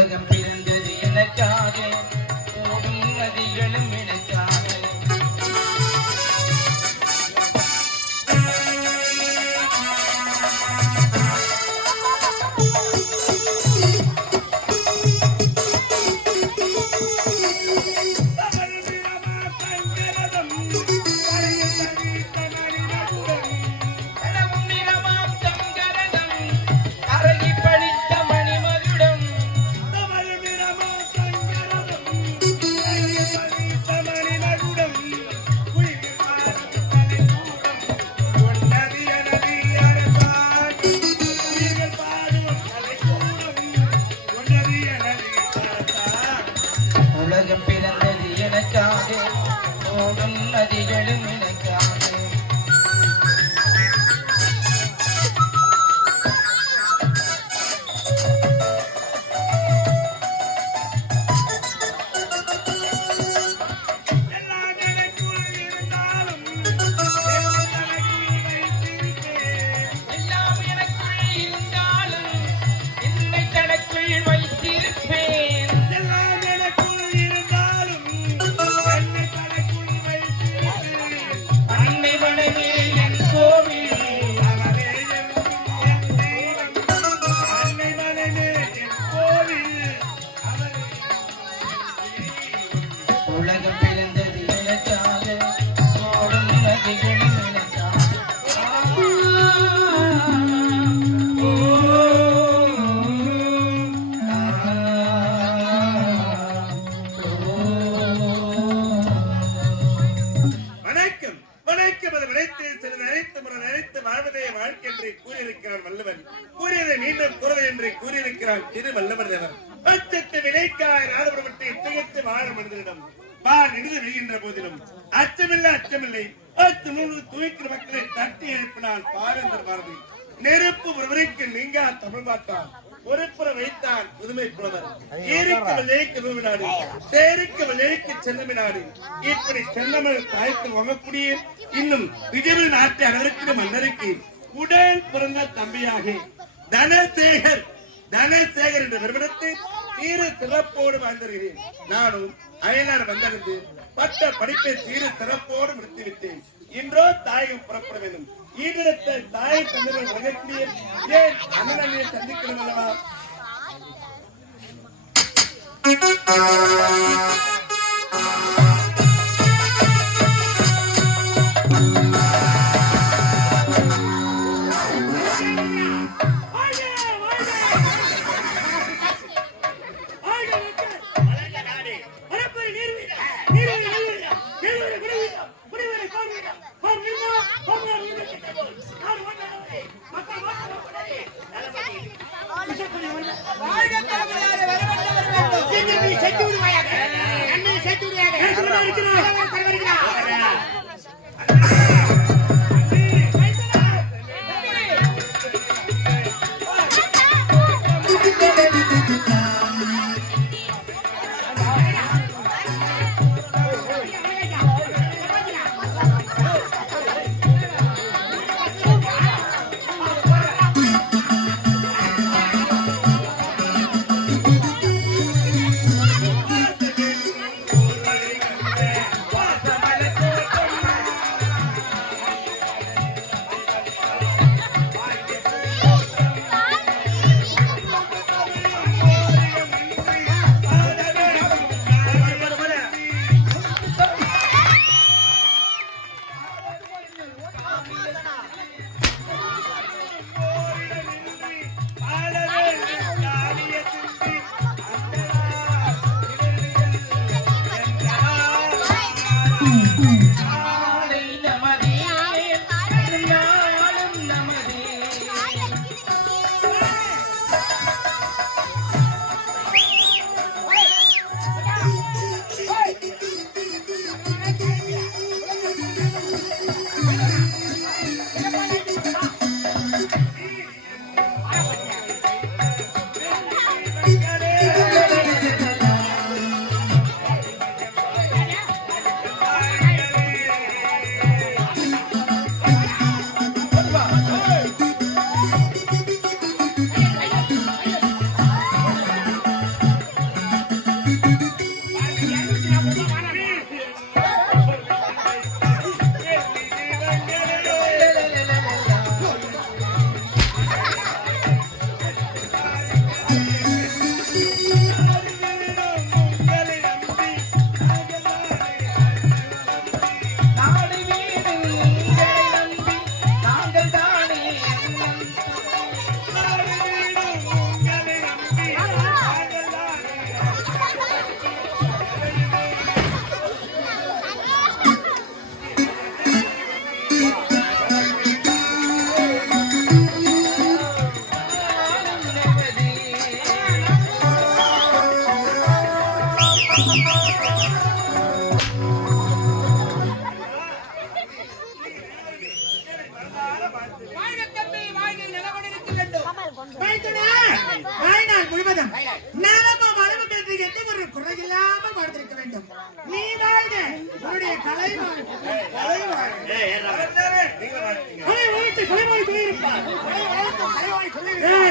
உலகம் பிறந்தது எனக்காக, ஓடும் நதிகளும் எனக்காக. உலகம் பிறந்தது எனக்காக, ஓடும் நதிகளும் எனக்காக. உலகம் பிறந்தது எனக்காக, ஓடும் நதிகளும் எனக்காக. வணக்கம் வணக்கம். அதை நினைத்து சிறிது நினைத்து முறை நினைத்து வாழ்வதே வாழ்க்கை என்று கூறியிருக்கிறான் வல்லவன். கூறியதை மீண்டும் கூறுவது என்று கூறியிருக்கிறான் திரு வல்லவர் தேவர். பச்சத்து விலைக்காய் நாடுபடுபட்டு இத்தகைத்து வாழ மனிதனிடம் வான் நெடுது விழுகின்ற போதிலும் அச்சமில்லை அச்சமில்லை. துவைக்கிற மக்களை தட்டி எழுப்பினால் பாரந்தர் பாரதி நெருப்பு ஒருவருக்கு நீங்கா தமிழ் பார்த்தான். ஒரு புறம் வைத்தான் புதுமை புலவர். ஏரிக்கு விலைக்கு வினாடு, சேரிக்கு விலைக்கு சென்னமினாடு. இப்படி சென்னமல் தாய்க்கு வங்கக்கூடிய இன்னும் விஜய நாட்டு அனைவருக்கு மன்னருக்கு உடல் பிறந்த தம்பியாக தனசேகர் என்ற நிறுவனத்தை சீர சிறப்போடு வாழ்ந்திருக்கிறேன். நானும் அயனார் வந்தறிந்து பட்ட படிப்பை சீர சிறப்போடு முடித்துவிட்டேன். இன்றோ தாயகம் புறப்பட வேண்டும். ஈடிடத்தை தாயை தந்தைகள் வழங்கக்கூடிய ஏன் அண்ணனை சந்திக்கணும் அல்லவா? செஞ்சு விடுவாயாக வேண்டும். நீதாங்க உன்னுடைய கலைவாணி. அவர்தானே நீங்க வாழ்த்தீங்க. கொலை வளர்த்து கலைவாணி சொல்லியிருப்பார். கொலை வளர்த்து கலைவாணி சொல்லியிருப்பார்.